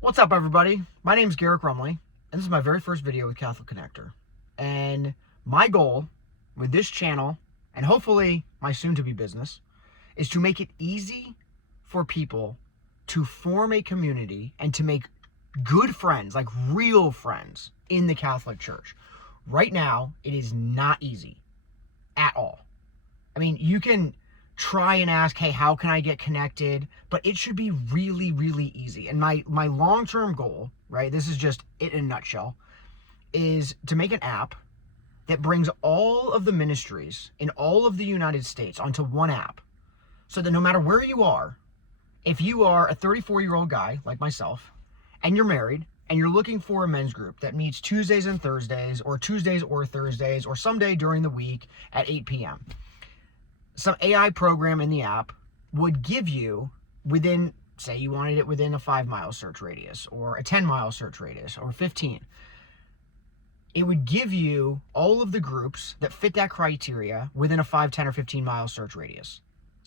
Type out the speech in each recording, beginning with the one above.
What's up, everybody? My name is Garrick Rumley, and this is my very first video with Catholic Connector. And my goal with this channel, and hopefully my soon-to-be business, is to make it easy for people to form a community and to make good friends, like real friends, in the Catholic Church. Right now, it is not easy at all. I mean, you can try and ask, hey, how can I get connected? But it should be really, really easy. And my long-term goal, right, this is just it in a nutshell, is to make an app that brings all of the ministries in all of the United States onto one app. So that no matter where you are, if you are a 34-year-old guy like myself, and you're married, and you're looking for a men's group that meets Tuesdays and Thursdays, or Tuesdays or Thursdays, or someday during the week at 8 p.m., some AI program in the app would give you within, say you wanted it within a 5-mile search radius or a 10-mile search radius or 15. It would give you all of the groups that fit that criteria within a 5, 10, or 15-mile search radius.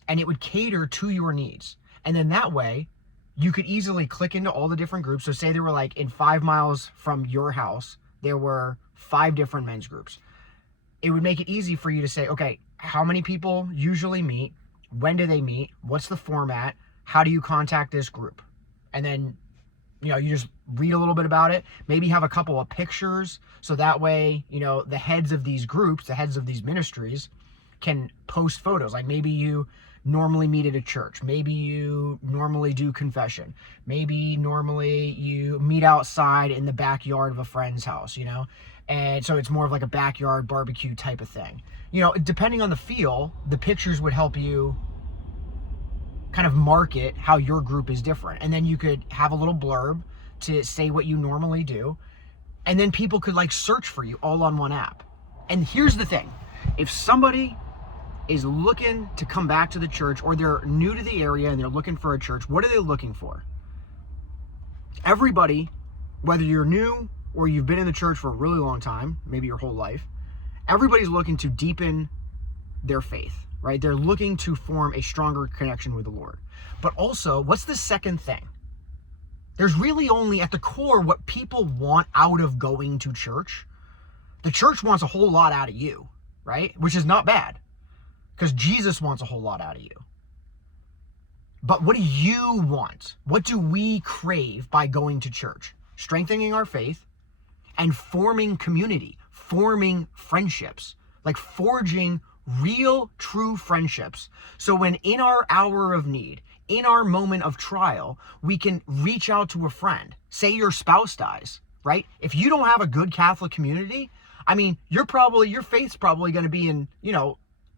And it would cater to your needs. And then that way, you could easily click into all the different groups. So say there were like in 5 miles from your house, there were 5 different men's groups. It would make it easy for you to say, okay, how many people usually meet? When do they meet? What's the format? How do you contact this group? And then, you just read a little bit about it. Maybe have a couple of pictures. So that way, the heads of these groups, the heads of these ministries can post photos. Like maybe you normally meet at a church. Maybe you normally do confession. Maybe normally you meet outside in the backyard of a friend's house, And so it's more of like a backyard barbecue type of thing. Depending on the feel, the pictures would help you kind of market how your group is different. And then you could have a little blurb to say what you normally do. And then people could like search for you all on one app. And here's the thing. If somebody is looking to come back to the church, or they're new to the area and they're looking for a church, what are they looking for? Everybody, whether you're new or you've been in the church for a really long time, maybe your whole life, everybody's looking to deepen their faith, right? They're looking to form a stronger connection with the Lord. But also, what's the second thing? There's really only at the core what people want out of going to church. The church wants a whole lot out of you, right? Which is not bad, because Jesus wants a whole lot out of you. But what do you want? What do we crave by going to church? Strengthening our faith and forming community, forming friendships, like forging real, true friendships. So when in our hour of need, in our moment of trial, we can reach out to a friend. Say your spouse dies, right? If you don't have a good Catholic community, I mean, your faith's probably going to be in,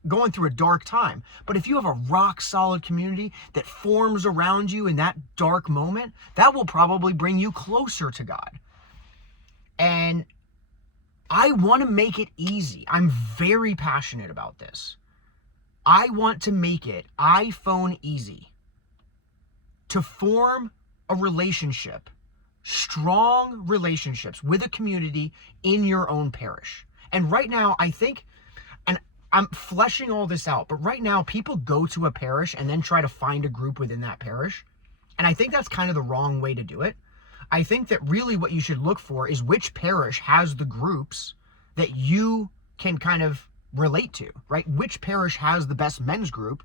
going through a dark time. But if you have a rock solid community that forms around you in that dark moment, that will probably bring you closer to God. And I want to make it easy. I'm very passionate about this. I want to make it iPhone easy to form a relationship, strong relationships with a community in your own parish. And right now, I think, and I'm fleshing all this out, but right now people go to a parish and then try to find a group within that parish. And I think that's kind of the wrong way to do it. I think that really what you should look for is which parish has the groups that you can kind of relate to, right? Which parish has the best men's group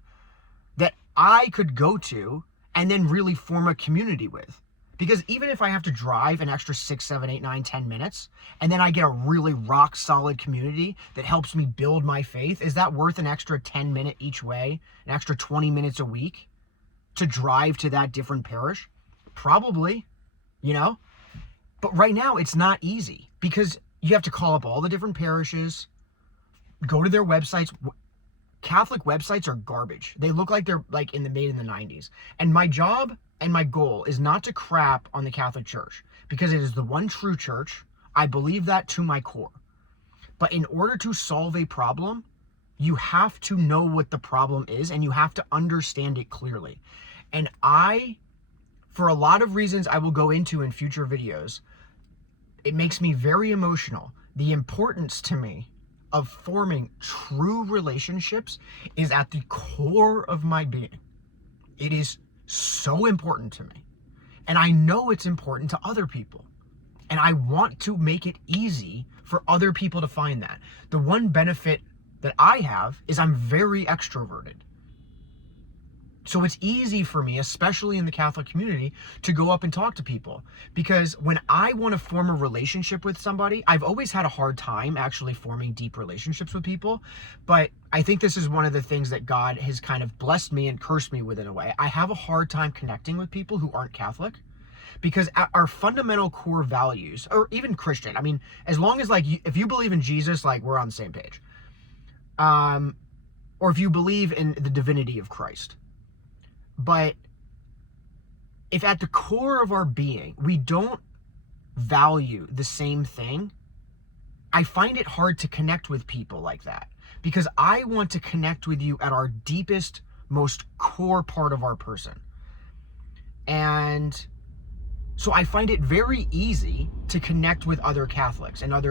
that I could go to and then really form a community with. Because even if I have to drive an extra 6, 7, 8, 9, 10 minutes, and then I get a really rock solid community that helps me build my faith, is that worth an extra 10 minutes each way, an extra 20 minutes a week to drive to that different parish? Probably, But right now it's not easy because you have to call up all the different parishes, go to their websites. Catholic websites are garbage. They look like they're like made in the 90s. And my job and my goal is not to crap on the Catholic Church because it is the one true church. I believe that to my core. But in order to solve a problem, you have to know what the problem is and you have to understand it clearly. And for a lot of reasons I will go into in future videos, it makes me very emotional. The importance to me of forming true relationships is at the core of my being. It is so important to me And I know it's important to other people. And I want to make it easy for other people to find that. The one benefit that I have is I'm very extroverted. So it's easy for me, especially in the Catholic community, to go up and talk to people. Because when I want to form a relationship with somebody, I've always had a hard time actually forming deep relationships with people. But I think this is one of the things that God has kind of blessed me and cursed me with in a way. I have a hard time connecting with people who aren't Catholic. Because our fundamental core values, or even Christian, I mean, as long as, like, if you believe in Jesus, like, we're on the same page. Or if you believe in the divinity of Christ. But if at the core of our being, we don't value the same thing, I find it hard to connect with people like that. Because I want to connect with you at our deepest, most core part of our person. And so I find it very easy to connect with other Catholics and I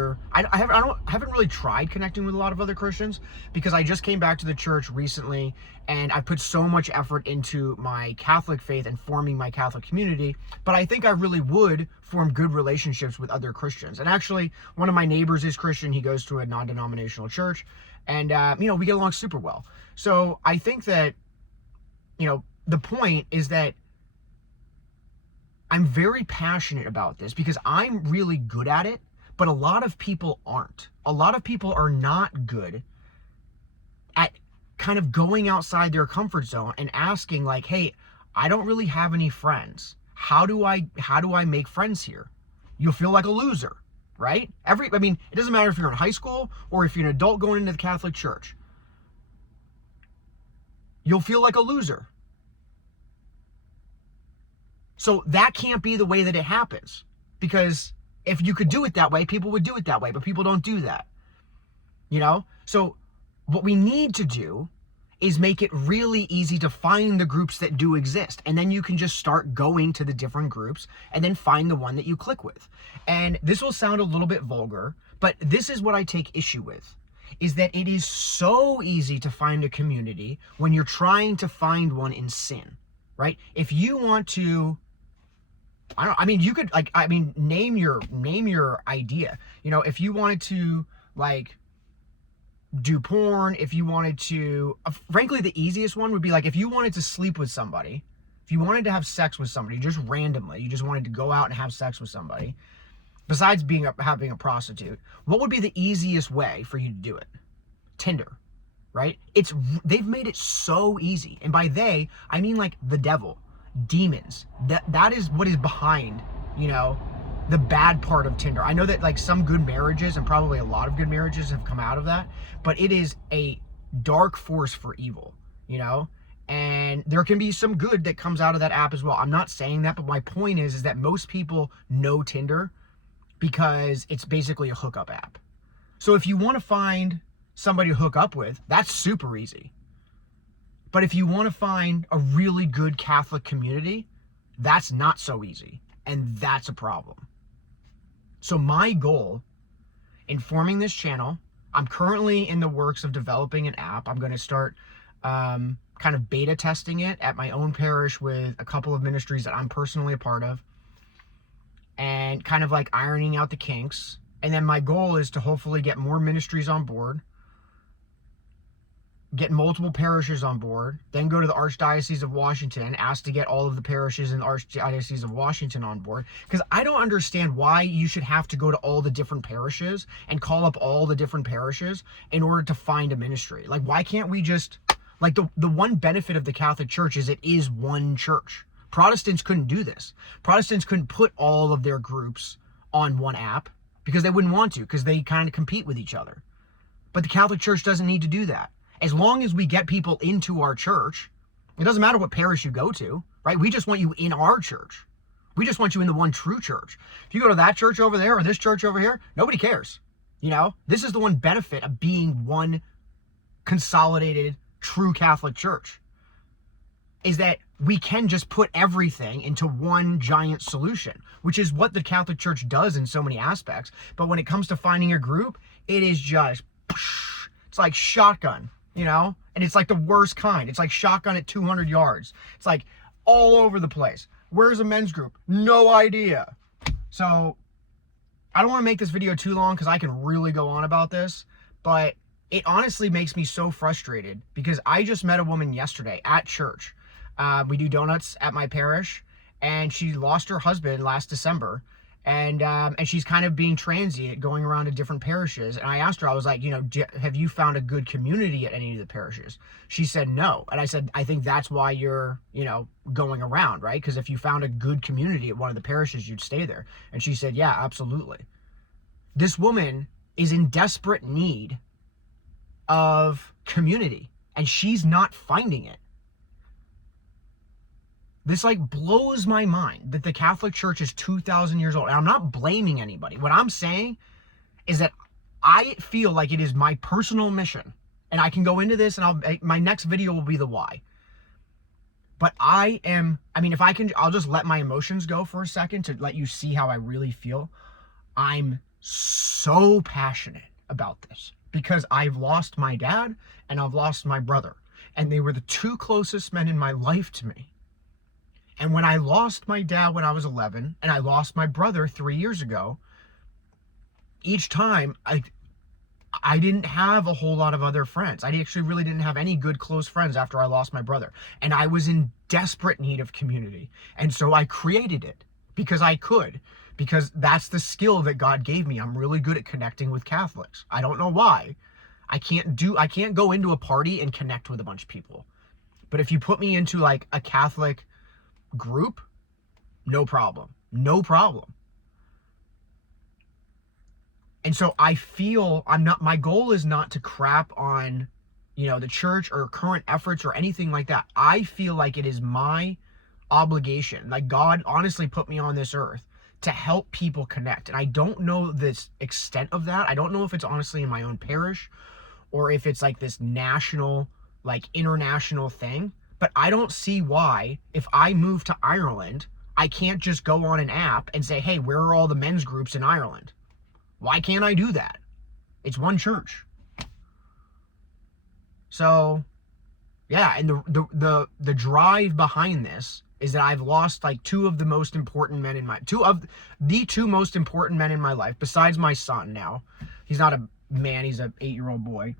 haven't really tried connecting with a lot of other Christians, because I just came back to the church recently and I put so much effort into my Catholic faith and forming my Catholic community. But I think I really would form good relationships with other Christians. And actually, one of my neighbors is Christian. He goes to a non-denominational church, and we get along super well. So I think that, the point is that I'm very passionate about this because I'm really good at it, but a lot of people aren't. A lot of people are not good at kind of going outside their comfort zone and asking, like, hey, I don't really have any friends. How do I make friends here? You'll feel like a loser, right? It doesn't matter if you're in high school or if you're an adult going into the Catholic Church. You'll feel like a loser. So that can't be the way that it happens, because if you could do it that way, people would do it that way, but people don't do that, So what we need to do is make it really easy to find the groups that do exist. And then you can just start going to the different groups and then find the one that you click with. And this will sound a little bit vulgar, but this is what I take issue with, is that it is so easy to find a community when you're trying to find one in sin, right? If you want to, you could name your idea. If you wanted to, like, do porn, if you wanted to, frankly, the easiest one would be, like, if you wanted to sleep with somebody, if you wanted to have sex with somebody just randomly, you just wanted to go out and have sex with somebody, besides having a prostitute, what would be the easiest way for you to do it? Tinder, right? They've made it so easy. And by they, I mean, like, the devil, demons. That is what is behind, the bad part of Tinder. I know that, like, some good marriages, and probably a lot of good marriages, have come out of that, but it is a dark force for evil, and there can be some good that comes out of that app as well. I'm not saying that, but my point is that most people know Tinder because it's basically a hookup app. So if you want to find somebody to hook up with, that's super easy. But if you want to find a really good Catholic community, that's not so easy. And that's a problem. So my goal in forming this channel, I'm currently in the works of developing an app. I'm going to start kind of beta testing it at my own parish with a couple of ministries that I'm personally a part of, and kind of like ironing out the kinks. And then my goal is to hopefully get more ministries on board, get multiple parishes on board, then go to the Archdiocese of Washington, ask to get all of the parishes in the Archdiocese of Washington on board. Because I don't understand why you should have to go to all the different parishes and call up all the different parishes in order to find a ministry. Like, why can't we just, like, the one benefit of the Catholic Church is it is one church. Protestants couldn't do this. Protestants couldn't put all of their groups on one app because they wouldn't want to, because they kind of compete with each other. But the Catholic Church doesn't need to do that. As long as we get people into our church, it doesn't matter what parish you go to, right? We just want you in our church. We just want you in the one true church. If you go to that church over there or this church over here, nobody cares. This is the one benefit of being one consolidated, true Catholic church, is that we can just put everything into one giant solution, which is what the Catholic Church does in so many aspects. But when it comes to finding a group, it is just, it's like shotgun, and it's like the worst kind. It's like shotgun at 200 yards. It's like all over the place. Where's a men's group? No idea. So I don't want to make this video too long because I can really go on about this, but it honestly makes me so frustrated because I just met a woman yesterday at church. We do donuts at my parish, and she lost her husband last December, and she's kind of being transient, going around to different parishes. And I asked her, I was like, have you found a good community at any of the parishes? She said no. And I said, I think that's why you're, going around, right? Because if you found a good community at one of the parishes, you'd stay there. And she said, yeah, absolutely. This woman is in desperate need of community, and she's not finding it. This blows my mind that the Catholic Church is 2,000 years old. And I'm not blaming anybody. What I'm saying is that I feel like it is my personal mission, and I can go into this, and my next video will be the why. But if I can, I'll just let my emotions go for a second to let you see how I really feel. I'm so passionate about this because I've lost my dad and I've lost my brother, and they were the two closest men in my life to me. And when I lost my dad when I was 11, and I lost my brother 3 years ago, each time I didn't have a whole lot of other friends. I actually really didn't have any good close friends after I lost my brother. And I was in desperate need of community. And so I created it because I could, because that's the skill that God gave me. I'm really good at connecting with Catholics. I don't know why. I can't go into a party and connect with a bunch of people. But if you put me into a Catholic group, no problem. And so I feel my goal is not to crap on, the church or current efforts or anything like that. I feel like it is my obligation. God honestly put me on this earth to help people connect. And I don't know this extent of that. I don't know if it's honestly in my own parish or if it's this national, international thing. But I don't see why, if I move to Ireland, I can't just go on an app and say, hey, where are all the men's groups in Ireland? Why can't I do that? It's one church. So, yeah, and the drive behind this is that I've lost two of the most important men in my two most important men in my life, besides my son now. He's not a man, he's an 8-year-old boy.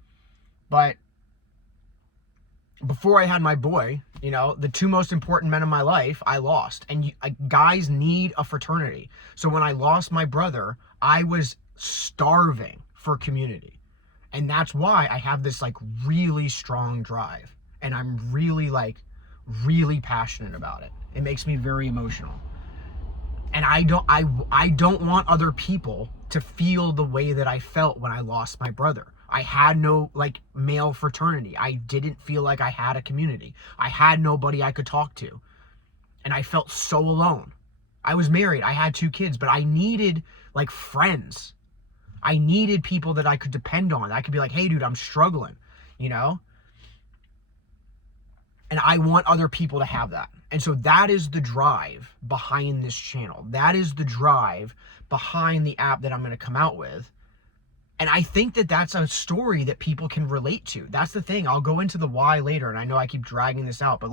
But before I had my boy, the two most important men in my life, I lost. And guys need a fraternity. So when I lost my brother, I was starving for community. And that's why I have this really strong drive. And I'm really really passionate about it. It makes me very emotional. And I don't want other people to feel the way that I felt when I lost my brother. I had no male fraternity. I didn't feel like I had a community. I had nobody I could talk to. And I felt so alone. I was married. I had 2 kids, but I needed friends. I needed people that I could depend on. I could be like, hey dude, I'm struggling, And I want other people to have that. And so that is the drive behind this channel. That is the drive behind the app that I'm going to come out with. And I think that that's a story that people can relate to. That's the thing. I'll go into the why later, and I know I keep dragging this out, but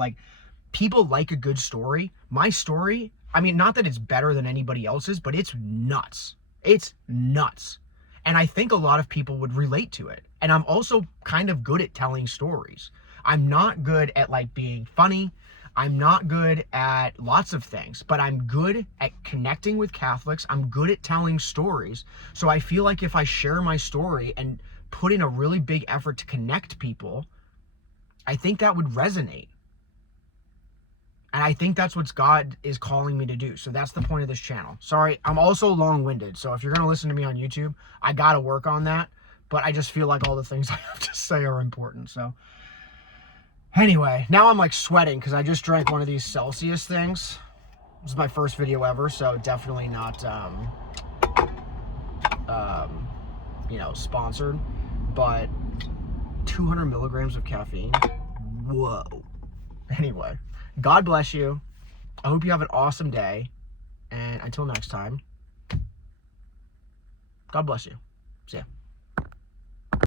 people like a good story. My story, not that it's better than anybody else's, but it's nuts. It's nuts. And I think a lot of people would relate to it. And I'm also kind of good at telling stories. I'm not good at being funny. I'm not good at lots of things, but I'm good at connecting with Catholics. I'm good at telling stories. So I feel like if I share my story and put in a really big effort to connect people, I think that would resonate. And I think that's what God is calling me to do. So that's the point of this channel. Sorry, I'm also long-winded. So if you're going to listen to me on YouTube, I got to work on that. But I just feel like all the things I have to say are important. So anyway, now I'm sweating because I just drank one of these Celsius things. This is my first video ever, so definitely not, sponsored. But 200 milligrams of caffeine. Whoa. Anyway, God bless you. I hope you have an awesome day. And until next time, God bless you. See ya.